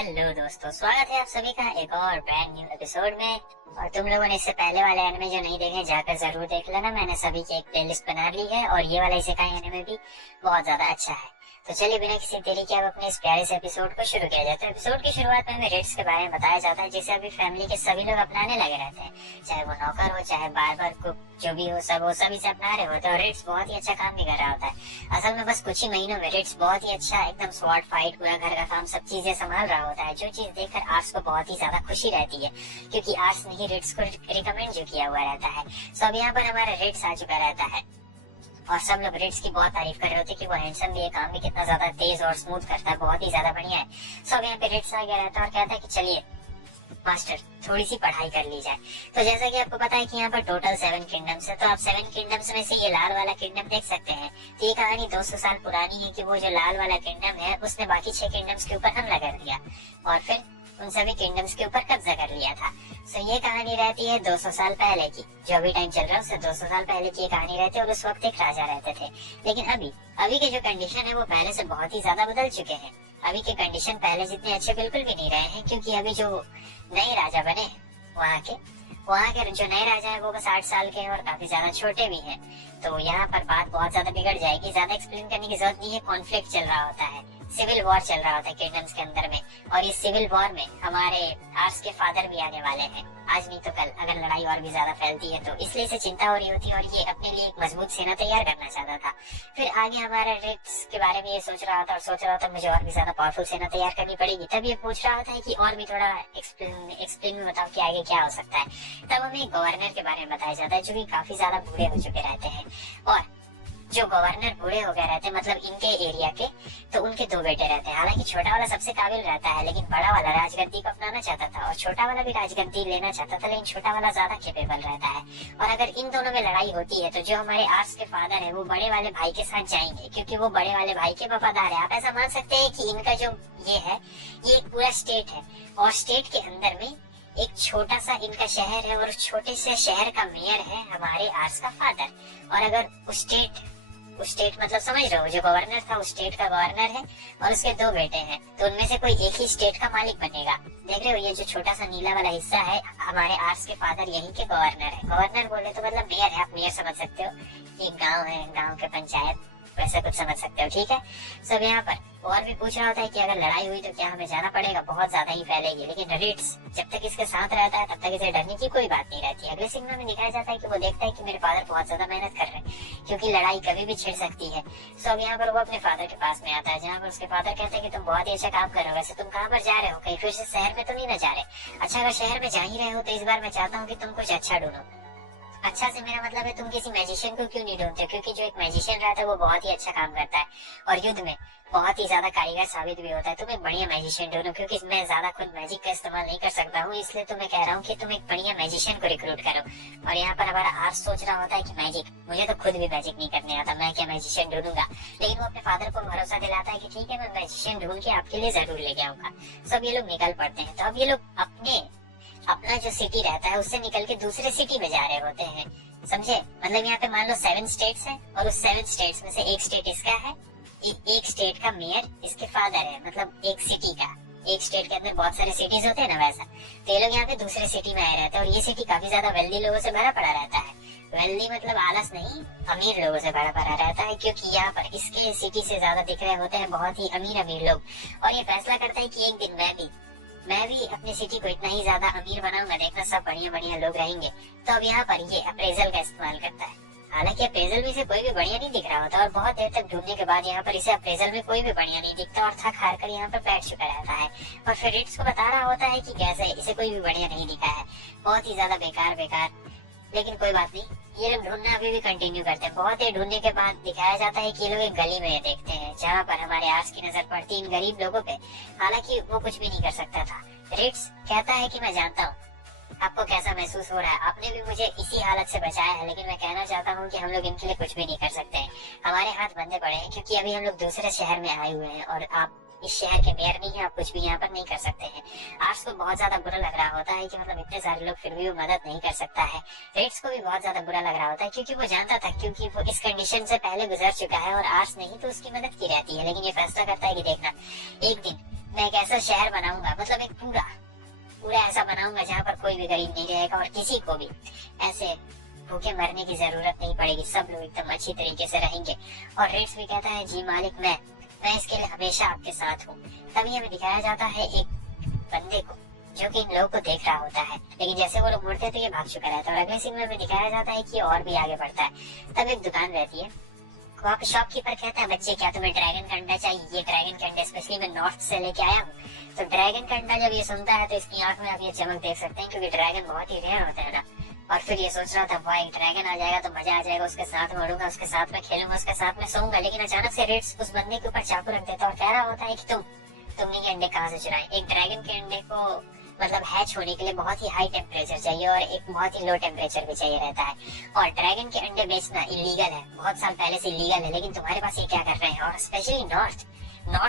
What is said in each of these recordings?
Hello दोस्तों, स्वागत है आप सभी का एक और ब्रांड न्यू एपिसोड में। और तुम लोगों ने इससे पहले वाले एनिमे जो नहीं देखे जाकर जरूर देख लेना। मैंने सभी की एक प्लेलिस्ट बना ली है और ये वाला इसेकाई एनिमे भी बहुत ज्यादा अच्छा है। तो चलिए बिना किसी देरी के अब अपने इस प्यारे से एपिसोड को शुरू किया जाए। तो एपिसोड की शुरुआत में हमें रेट्स के बारे में बताया जाता है, जिसे अभी फैमिली के सभी लोग अपनाने लगे रहते हैं। चाहे वो नौकर हो, चाहे बार्बर, कुक, जो भी हो, सब वो सभी से अपना रहे होते हैं। और रेट्स बहुत ही अच्छा काम भी कर रहा होता है। असल में बस कुछ ही महीनों में रेट्स बहुत ही अच्छा एकदम स्वॉर्ड फाइट, पूरा घर का काम, सब चीजें संभाल रहा होता है। जो चीज देखकर आर्स को बहुत ही ज्यादा खुशी रहती है, क्योंकि आर्स ने ही रेट्स को रिकमेंड जो किया हुआ रहता है। सो अब यहाँ पर हमारा रेट्स आ चुका रहता है और सब लोग रेट्स की बहुत तारीफ कर रहे होते हैं कि वो हैंडसम भी है, काम भी कितना ज्यादा तेज और स्मूथ करता है, बहुत ही ज्यादा बढ़िया है। सब यहाँ पे रेट्स आ गया रहता है और कहता है कि चलिए मास्टर थोड़ी सी पढ़ाई कर ली जाए। तो जैसा कि आपको पता है कि यहाँ पर टोटल 7 किंगडम्स है। तो आप 7 किंगडम्स में से ये लाल वाला किंगडम देख सकते हैं। तो ये कहानी 200 साल पुरानी है कि वो जो लाल वाला किंगडम है उसने बाकी 6 किंगडम्स के ऊपर हमला कर दिया और फिर उन सभी किंगडम्स के ऊपर कब्जा कर लिया था। सो ये कहानी रहती है 200 साल पहले की। जो अभी टाइम चल रहा है उससे 200 साल पहले की ये कहानी रहती है और उस वक्त एक राजा रहते थे। लेकिन अभी के जो कंडीशन है वो पहले से बहुत ही ज्यादा बदल चुके हैं। अभी के कंडीशन पहले जितने अच्छे बिल्कुल भी नहीं रहे हैं, क्योंकि अभी जो नए राजा बने वहाँ के जो नए राजा है वो बस 8 साल के हैं और काफी ज्यादा छोटे भी हैं। तो यहाँ पर बात बहुत ज्यादा बिगड़ जाएगी। ज्यादा एक्सप्लेन करने की जरूरत नहीं है। कॉन्फ्लिक्ट चल रहा होता है, सिविल वॉर चल रहा होता है किंगडम्स के अंदर में। और इस सिविल वॉर में हमारे आर्स के फादर भी आने वाले हैं, आज नहीं तो कल, अगर लड़ाई और भी ज्यादा फैलती है तो। इसलिए इसे चिंता हो रही होती है और ये अपने लिए एक मजबूत सेना तैयार करना चाहता था। फिर आगे हमारा रेट्स के बारे में ये सोच रहा था और सोच रहा था मुझे और भी ज्यादा पावरफुल सेना तैयार करनी पड़ेगी। तब ये पूछ रहा था कि और भी थोड़ा एक्सप्लेन में बताओ कि आगे क्या हो सकता है। तब हमें गवर्नर के बारे में बताया जाता है, जो कि काफी ज्यादा बूढ़े हो चुके रहते हैं। और जो गवर्नर बूढ़े हो गए रहते हैं, मतलब इनके एरिया के, तो उनके 2 बेटे रहते हैं। हालांकि छोटा वाला सबसे काबिल रहता है, लेकिन बड़ा वाला राजगद्दी को अपनाना चाहता था और छोटा वाला भी राजगद्दी लेना चाहता था, लेकिन छोटा वाला ज्यादा कैपेबल रहता है। और अगर इन दोनों में लड़ाई होती है तो जो हमारे आर्स के फादर है वो बड़े वाले भाई के साथ जाएंगे, क्योंकि वो बड़े वाले भाई के वफादार है। आप ऐसा मान सकते हैं कि इनका जो ये है, ये एक पूरा स्टेट है और स्टेट के अंदर में एक छोटा सा इनका शहर है और उस छोटे से शहर का मेयर है हमारे आर्स का फादर। और अगर उस स्टेट मतलब समझ रहे हो, जो गवर्नर था उस स्टेट का गवर्नर है और उसके 2 बेटे हैं, तो उनमें से कोई एक ही स्टेट का मालिक बनेगा। देख रहे हो, ये जो छोटा सा नीला वाला हिस्सा है हमारे आर्स के फादर यहीं के गवर्नर है। गवर्नर बोले तो मतलब मेयर है, आप मेयर समझ सकते हो। एक गाँव है, गाँव के पंचायत, वैसा कुछ समझ सकते हो, ठीक है। सब यहाँ पर और भी पूछ रहा होता है कि अगर लड़ाई हुई तो क्या हमें जाना पड़ेगा, बहुत ज्यादा ही फैलेगी। लेकिन रेट्स जब तक इसके साथ रहता है तब तक इसे डरने की कोई बात नहीं रहती है। अगले सिग्नल में दिखाया जाता है कि वो देखता है कि मेरे फादर बहुत ज्यादा मेहनत कर रहे हैं, क्योंकि लड़ाई कभी भी छिड़ सकती है। सो अब यहाँ पर वो अपने फादर के पास में आता है, जहाँ पर उसके फादर कहते हैं कि तुम बहुत ही अच्छा काम कर रहे हो। वैसे तुम कहाँ पर जा रहे हो, कहीं फिर से शहर में तो नहीं न जा रहे? अच्छा, अगर शहर में जा ही रहे हो तो इस बार मैं चाहता हूँ कि तुम कुछ अच्छा ढूंढो। अच्छा से मेरा मतलब है तुम किसी मैजिशियन को क्यों नहीं ढूंढते, क्योंकि जो एक मैजिशियन रहता है वो बहुत ही अच्छा काम करता है और युद्ध में बहुत ही ज्यादा कारीगर साबित भी होता है। तुम एक बढ़िया मैजिशियन ढूंढो, क्योंकि मैं ज्यादा खुद मैजिक का इस्तेमाल नहीं कर सकता हूँ, इसलिए तो मैं कह रहा हूँ कि तुम एक बढ़िया मैजिशियन को रिक्रूट करो। और यहाँ पर हमारा आर्स सोच रहा होता है कि मैजिक, मुझे तो खुद भी मैजिक नहीं करने आता, मैं क्या मैजिशियन ढूंढूंगा। लेकिन वो अपने फादर को भरोसा दिलाता है कि ठीक है, मैं मैजिशियन ढूंढ के आपके लिए जरूर लेके आऊंगा। सब ये लोग निकल पड़ते हैं। तो अब ये लोग अपना जो सिटी रहता है उससे निकल के दूसरे सिटी में जा रहे होते हैं, समझे। मतलब यहाँ पे मान लो 7 स्टेट्स हैं और उस 7 स्टेट्स में से एक स्टेट इसका है, एक स्टेट का मेयर इसके फादर है, मतलब एक सिटी का। एक स्टेट के अंदर बहुत सारे सिटीज होते हैं ना, वैसा। तो ये लोग यहाँ पे दूसरे सिटी में आए रहते हैं और ये सिटी काफी ज्यादा वेल्दी लोगों से भरा पड़ा रहता है। वेल्दी मतलब आलस नहीं, अमीर लोगों से भरा पड़ा रहता है, क्योंकि यहाँ पर इसके सिटी से ज्यादा दिख रहे होते हैं बहुत ही अमीर लोग। और ये फैसला करता है कि एक दिन मैं भी अपनी सिटी को इतना ही ज्यादा अमीर बनाऊंगा, देखना सब बढ़िया लोग रहेंगे। तो अब यहाँ पर ये अप्रेजल का इस्तेमाल करता है। हालांकि अप्रेजल में से कोई भी बढ़िया नहीं दिख रहा होता और बहुत देर तक ढूंढने के बाद यहाँ पर इसे अप्रेजल में कोई भी बढ़िया नहीं दिखता और थक हार कर यहाँ पर बैठ चुका रहता है। और फिर रेट्स को बता रहा होता है कि कैसे इसे कोई भी बढ़िया नहीं दिखा है, बहुत ही ज्यादा बेकार। लेकिन कोई बात नहीं, ये लोग ढूंढना अभी भी कंटिन्यू करते हैं। बहुत देर ढूंढने के बाद दिखाया जाता है कि ये लोग एक गली में देखते हैं, जहाँ पर हमारे आर्स की नजर पड़ती है इन गरीब लोगों पे। हालांकि वो कुछ भी नहीं कर सकता था। रेट्स कहता है कि मैं जानता हूँ आपको कैसा महसूस हो रहा है, आपने भी मुझे इसी हालत से बचाया है, लेकिन मैं कहना चाहता हूँ कि हम लोग इनके लिए कुछ भी नहीं कर सकते हैं। हमारे हाथ बंधे पड़े हैं, क्योंकि अभी हम लोग दूसरे शहर में आए हुए हैं और आप इस शहर के मेयर नहीं है, आप कुछ भी यहाँ पर नहीं कर सकते हैं। आर्स को बहुत ज्यादा बुरा लग रहा होता है कि मतलब इतने सारे लोग फिर भी वो मदद नहीं कर सकता है। रेट्स को भी बहुत ज्यादा बुरा लग रहा होता है, क्योंकि वो जानता था, क्योंकि वो इस कंडीशन से पहले गुजर चुका है और आर्स नहीं तो उसकी मदद की रहती है। लेकिन ये फैसला करता है कि देखना, एक दिन मैं एक ऐसा शहर बनाऊंगा, मतलब एक पूरा पूरा ऐसा बनाऊंगा जहाँ पर कोई भी गरीब नहीं रहेगा और किसी को भी ऐसे भूखे मरने की जरूरत नहीं पड़ेगी, सब लोग एकदम अच्छी तरीके से रहेंगे। और रेड्स भी कहता है जी मालिक मैं इसके लिए हमेशा आपके साथ हूँ। तभी हमें दिखाया जाता है एक बंदे को जो कि इन लोगों को देख रहा होता है, लेकिन जैसे वो लोग मुड़ते हैं तो ये भाग चुका रहता है। और अगले सीन में हमें दिखाया जाता है कि ये और भी आगे बढ़ता है। तब एक दुकान रहती है, वहाँ पे शॉपकीपर कहता है बच्चे क्या तुम्हें ड्रैगन का अंडा चाहिए? ये ड्रैगन का अंडा स्पेशली मैं नॉर्थ से लेके आया हूँ। तो ड्रैगन का अंडा जब ये सुनता है तो इसकी आंख में आप ये चमक देख सकते हैं, क्योंकि ड्रैगन बहुत ही रेयर होता है ना। और फिर ये सोच रहा था भाई ड्रैगन आ जाएगा तो मजा आ जाएगा, उसके साथ में उड़ूंगा, उसके साथ में खेलूंगा, उसके साथ में सोऊंगा। लेकिन अचानक से रेड्स उस बंदे के ऊपर चाकू रख देता और कह रहा होता है कि तुमने ये अंडे कहाँ से चुराए? एक ड्रैगन के अंडे को मतलब हैच होने के लिए बहुत ही हाई टेम्परेचर चाहिए और एक बहुत ही लो टेम्परेचर भी चाहिए रहता है। और ड्रैगन के अंडे बेचना इलीगल है, बहुत साल पहले से इलीगल है, लेकिन तुम्हारे पास ये क्या कर रहे हैं? और स्पेशली नॉर्थ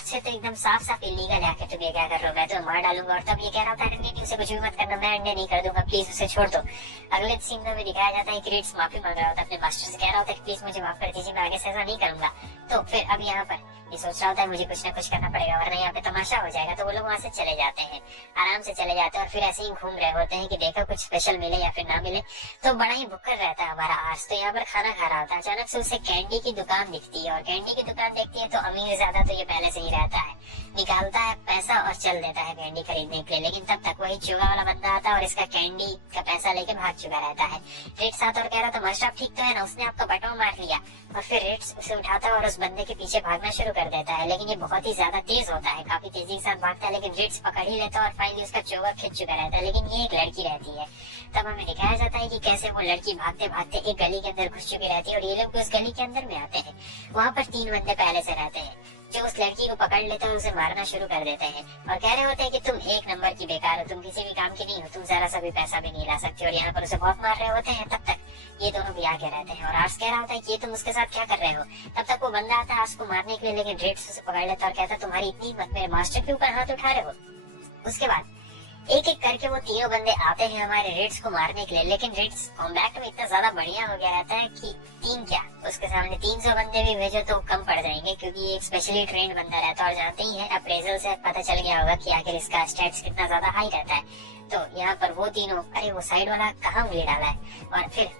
से तो एकदम साफ साफ इलीगल है। आखिर तुम ये क्या कर रहे हो? मैं तो मार डालूंगा। और तब ये कह रहा था नहीं उसे कुछ भी मत करना, मैं अंडे नहीं कर दूंगा, प्लीज उसे छोड़ दो। अगले सीन में दिखाया जाता है कि रेड्स माफी मांग रहा होता है अपने मास्टर से, कह रहा होता है प्लीज मुझे माफ कर दीजिए, मैं आगे से ऐसा नहीं करूंगा। तो फिर अब यहाँ पर ये सोच रहा होता है मुझे कुछ ना कुछ करना पड़ेगा वरना यहाँ पे तमाशा हो जाएगा। तो वो लोग वहाँ से चले जाते हैं, आराम से चले जाते हैं और फिर ऐसे ही घूम रहे होते हैं कि देखा कुछ स्पेशल मिले या फिर ना मिले। तो बड़ा ही भुक्कड़ रहता है हमारा आर्स, तो यहाँ पर खाना खा रहा होता है। अचानक से उसे कैंडी की दुकान दिखती है और कैंडी की दुकान देखती है तो अमीर ज्यादा तो ये पहले से ही रहता है, निकालता है पैसा और चल देता है कैंडी खरीदने के लिए। लेकिन तब तक वही चोगा वाला बंदा आता है और इसका कैंडी का पैसा लेके भाग चुका रहता है। रेड्स आता और कह रहा था मास्टर आप ठीक तो है ना, उसने आपका बटवा मार लिया। और फिर रेड्स उसे उठाता है और उस बंदे के पीछे भागना शुरू कर देता है, लेकिन ये बहुत ही ज्यादा तेज होता है, काफी तेजी के साथ भागता है। लेकिन रेड्स पकड़ ही लेता है और फाइनली उसका चोगा खिंच चुका रहता है। लेकिन ये एक लड़की रहती है। तब हमें दिखाया जाता है कि कैसे वो लड़की भागते भागते एक गली के अंदर घुस चुकी रहती है और ये लोग उस गली के अंदर में आते हैं। वहाँ पर 3 बंदे पहले से रहते हैं जो उस लड़की को पकड़ लेते हैं और उसे मारना शुरू कर देते हैं और कह रहे होते हैं कि तुम एक नंबर की बेकार हो, तुम किसी भी काम की नहीं हो, तुम जरा सा भी पैसा भी नहीं ला सकते। और यहाँ पर उसे बहुत मार रहे होते हैं। तब तक ये दोनों भी आगे रहते हैं और आर्स कह रहा होता है कि ये तुम उसके साथ क्या कर रहे हो। तब तक वो बंदा आता है आर्स को मारने के लिए, लेकिन रेड्स उसे पकड़ लेता और कहता तुम्हारी इतनी हिम्मत, मेरे मास्टर के ऊपर हाथ उठा रहे हो। उसके बाद एक एक करके वो तीनों बंदे आते हैं हमारे रेड्स को मारने के लिए, लेकिन रेड्स कॉम्बैट में इतना ज्यादा बढ़िया हो गया रहता है कि 3 क्या उसके सामने 300 बंदे भी भेजो तो कम पड़ जाएंगे, क्योंकि ये एक स्पेशली ट्रेंड बंदा रहता है। और जानते ही है अप्रेजल से पता चल गया होगा कि आखिर इसका स्टैट्स कितना ज्यादा हाई रहता है। तो यहाँ पर वो तीनों, अरे वो साइड वाला कहाँ उंगली डाला है। और फिर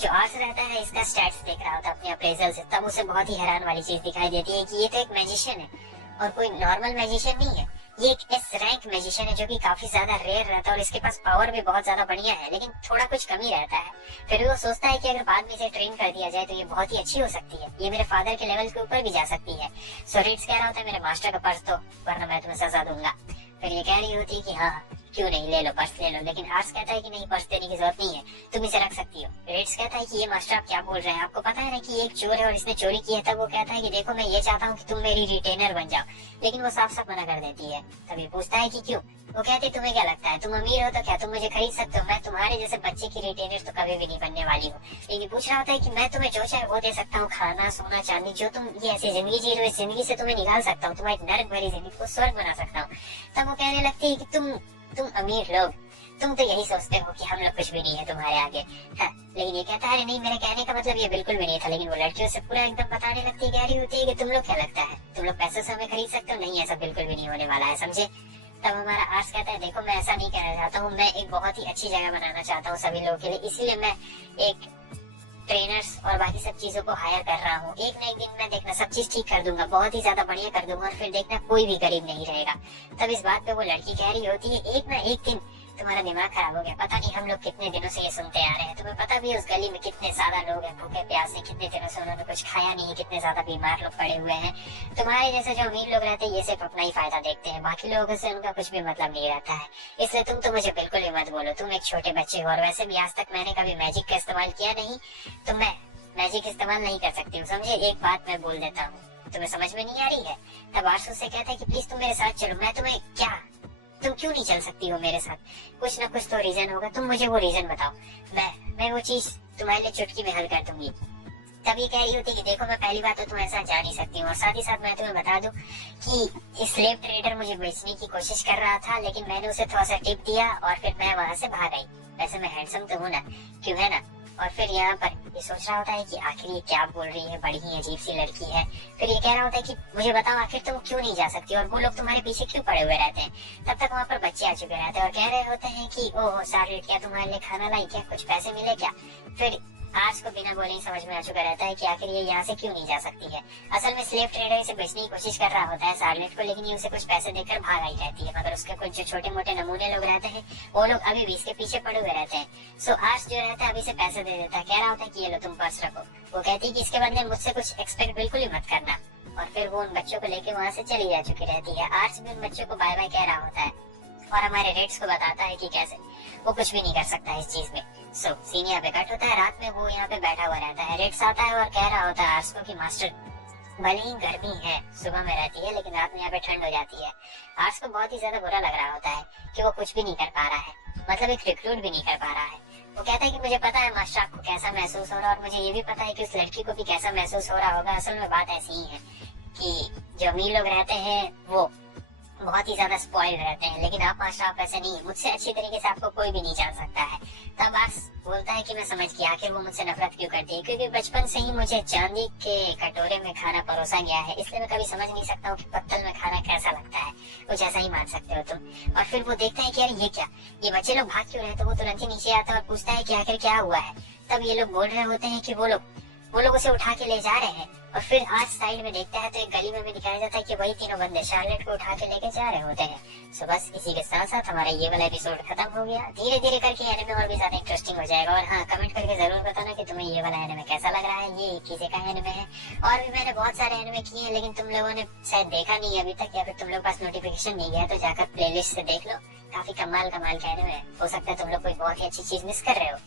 जो आर्स रहता है इसका स्टैट्स देख रहा होता है अपने अप्रेजल से, तब उसे बहुत ही हैरान वाली चीज दिखाई देती है कि ये तो एक मैजिशियन है और कोई नॉर्मल मैजिशियन नहीं है, ये एक एस रैंक मैजिशियन है जो कि काफी ज्यादा रेयर रहता है और इसके पास पावर भी बहुत ज्यादा बढ़िया है, लेकिन थोड़ा कुछ कमी रहता है। फिर वो सोचता है कि अगर बाद में इसे ट्रेन कर दिया जाए तो ये बहुत ही अच्छी हो सकती है, ये मेरे फादर के लेवल के ऊपर भी जा सकती है। सो रेड्स कह रहा होता है मेरे मास्टर का पर्स दो वरना मैं तुम्हें सजा दूंगा। फिर ये कह रही होती है कि हाँ क्यों नहीं, ले लो पर्स ले लो। लेकिन आर्स कहता है कि नहीं, पर्स देने की जरूरत नहीं है, तुम इसे रख सकती हो। रेड्स कहता है कि ये मास्टर आप क्या बोल रहे हैं, आपको पता है ना कि ये एक चोर है और इसने चोरी की है। तब वो कहता है कि देखो मैं ये चाहता हूँ कि तुम मेरी रिटेनर बन जाओ, लेकिन वो साफ साफ मना कर देती है। तभी पूछता है कि क्यों। वो कहती तुम्हें क्या लगता है, तुम अमीर हो तो क्या तुम मुझे खरीद सकते हो, मैं तुम्हारे जैसे बच्चे की रिटेनर तो कभी भी नहीं बनने वाली हूँ। लेकिन पूछ रहा होता है कि मैं तुम्हें जो चाहे वो दे सकता हूँ, खाना सोना चांदी, जो तुम ये ऐसी जिंदगी जी रहे हो इस जिंदगी से तुम्हें निकाल सकता हूँ, तुम्हारी नरक भरी जिंदगी को स्वर्ग बना सकता हूँ। तब वो कहने लगती है कि तुम अमीर लोग, तुम तो यही सोचते हो कि हम लोग कुछ भी नहीं है तुम्हारे आगे। हाँ, लेकिन ये कहता है नहीं, मेरे कहने का मतलब ये बिल्कुल भी नहीं था। लेकिन वो लड़कियों से पूरा एकदम बताने लगती है, कह रही होती है कि तुम लोग क्या लगता है, तुम लोग पैसे से हमें खरीद सकते हो, नहीं ऐसा बिल्कुल भी नहीं होने वाला है, समझे। तब हमारा आर्स कहता है देखो मैं ऐसा नहीं कहना चाहता हूँ, मैं एक बहुत ही अच्छी जगह बनाना चाहता हूँ सभी लोगों के लिए, इसीलिए मैं एक ट्रेनर्स और बाकी सब चीजों को हायर कर रहा हूँ। एक ना एक दिन मैं देखना सब चीज ठीक कर दूंगा, बहुत ही ज्यादा बढ़िया कर दूंगा और फिर देखना कोई भी गरीब नहीं रहेगा। तब इस बात पे वो लड़की कह रही होती है एक ना एक दिन तुम्हारा दिमाग खराब हो गया, पता नहीं हम लोग कितने दिनों से ये सुनते आ रहे हैं, तुम्हें पता भी है उस गली में कितने ज्यादा लोग हैं भूखे प्यासे, कितने दिनों से उन्होंने कुछ खाया नहीं, कितने ज्यादा बीमार लोग पड़े हुए हैं। तुम्हारे जैसे जो अमीर लोग रहते हैं ये सिर्फ अपना ही फायदा देखते हैं, बाकी लोगों से उनका कुछ भी मतलब नहीं रहता है। इसलिए तुम तो मुझे बिल्कुल भी मत बोलो, तुम एक छोटे बच्चे हो और वैसे भी आज तक मैंने कभी मैजिक का इस्तेमाल किया नहीं, तो मैं मैजिक इस्तेमाल नहीं कर सकती हूँ, समझे। एक बात मैं बोल देता हूँ, तुम्हें समझ में नहीं आ रही है। तब आर्स से कहता है कि प्लीज तुम मेरे साथ चलो, मैं तुम्हें क्या, तुम क्यों नहीं चल सकती हो मेरे साथ, कुछ ना कुछ तो रीजन होगा, तुम मुझे वो रीजन बताओ, मैं वो चीज तुम्हारे लिए चुटकी में हल कर दूंगी। तब ये कह रही होती है कि देखो मैं पहली बात तो तुम्हारे साथ जा नहीं सकती हूँ और साथ ही साथ मैं तुम्हें बता दूं कि स्लेव ट्रेडर मुझे बेचने की कोशिश कर रहा था, लेकिन मैंने उसे थोड़ा सा टिप दिया और फिर मैं वहां से भाग आई। वैसे मैं हैंडसम तो हूँ ना, क्यों है ना। और फिर यहाँ पर ये सोच रहा होता है कि आखिर ये क्या बोल रही है, बड़ी ही अजीब सी लड़की है। फिर ये कह रहा होता है कि मुझे बताओ आखिर तुम क्यों नहीं जा सकती और वो लोग तुम्हारे पीछे क्यों पड़े हुए रहते हैं। तब तक वहाँ पर बच्चे आ चुके रहते हैं और कह रहे होते हैं कि ओह शार्लेट, क्या तुम्हारे लिए खाना लाई, क्या कुछ पैसे मिले क्या। फिर आर्स को बिना बोले ही समझ में आ चुका रहता है कि आखिर ये यहाँ से क्यों नहीं जा सकती है। असल में स्लेव ट्रेडर इसे बेचने की कोशिश कर रहा होता है शार्लेट को, लेकिन ये उसे कुछ पैसे देकर भाग आई रहती है। मगर उसके कुछ जो छोटे मोटे नमूने लोग रहते हैं वो लोग अभी भी इसके पीछे पड़े हुए रहते हैं। सो आर्स जो रहता है अभी से पैसे दे देता है, कह रहा होता है कि ये लो तुम पर्स रखो। वो कहती है कि इसके बदले मुझसे कुछ एक्सपेक्ट बिल्कुल ही मत करना। और फिर वो उन बच्चों को लेके वहाँ से चली जा चुकी रहती है। आर्स भी उन बच्चों को बाय बाय कह रहा होता है और हमारे रेड्स को बताता है कि कैसे वो कुछ भी नहीं कर सकता है इस चीज में। सो सीन यहाँ पे कट होता है। रात में वो यहाँ पे बैठा हुआ रहता है। रेड्स आता है और कह रहा होता है आर्स को कि मास्टर, भले ही गर्मी है सुबह में रहती है लेकिन रात में यहाँ पे ठंड हो जाती है। आर्स को बहुत ही ज्यादा बुरा लग रहा होता है कि वो कुछ भी नहीं कर पा रहा है, मतलब एक रिक्रूट भी नहीं कर पा रहा है। वो कहता है कि मुझे पता है मास्टर आपको कैसा महसूस हो रहा है और मुझे ये भी पता है कि उस लड़की को भी कैसा महसूस हो रहा होगा। असल में बात ऐसी ही है कि जो अमीर लोग रहते हैं वो बहुत ही ज्यादा स्पॉइल्ड रहते हैं, लेकिन आप मास्टर आप ऐसे नहीं, मुझसे अच्छी तरीके से आपको कोई भी नहीं जान सकता है। तब आर्स बोलता है कि मैं समझ गया आखिर वो मुझसे नफरत क्यों करती है, क्योंकि बचपन से ही मुझे चांदी के कटोरे में खाना परोसा गया है, इसलिए मैं कभी समझ नहीं सकता हूँ कि पत्तल में खाना कैसा लगता है। कुछ ऐसा ही मान सकते हो तुम। और फिर वो देखता है कि यार ये क्या, ये बच्चे लोग भाग क्यों रहे, तो वो तुरंत ही नीचे आता है और पूछता है कि आखिर क्या हुआ है। तब ये लोग बोल रहे होते हैं कि वो लोग उसे उठा के ले जा रहे हैं। और फिर आज साइड में देखता है तो एक गली में भी दिखाया जाता है कि वही तीनों बंदे शार्लेट को उठा के लेके जा रहे होते हैं। सो बस इसी के साथ साथ हमारा ये वाला एपिसोड खत्म हो गया। धीरे धीरे करके एनिमे और भी ज्यादा इंटरेस्टिंग हो जाएगा। और हाँ, कमेंट करके जरूर बताना कि तुम्हें ये वाला एनिमे कैसा लग रहा है। ये एक ही का एनिमे है और भी मैंने बहुत सारे एनिमे किए हैं, लेकिन तुम लोगों ने शायद देखा नहीं अभी तक, या फिर तुम लोग पास नोटिफिकेशन नहीं गया, तो जाकर प्लेलिस्ट से देख लो। काफी कमाल के एनिमे है, हो सकता है तुम लोग कोई बहुत ही अच्छी चीज मिस कर रहे हो।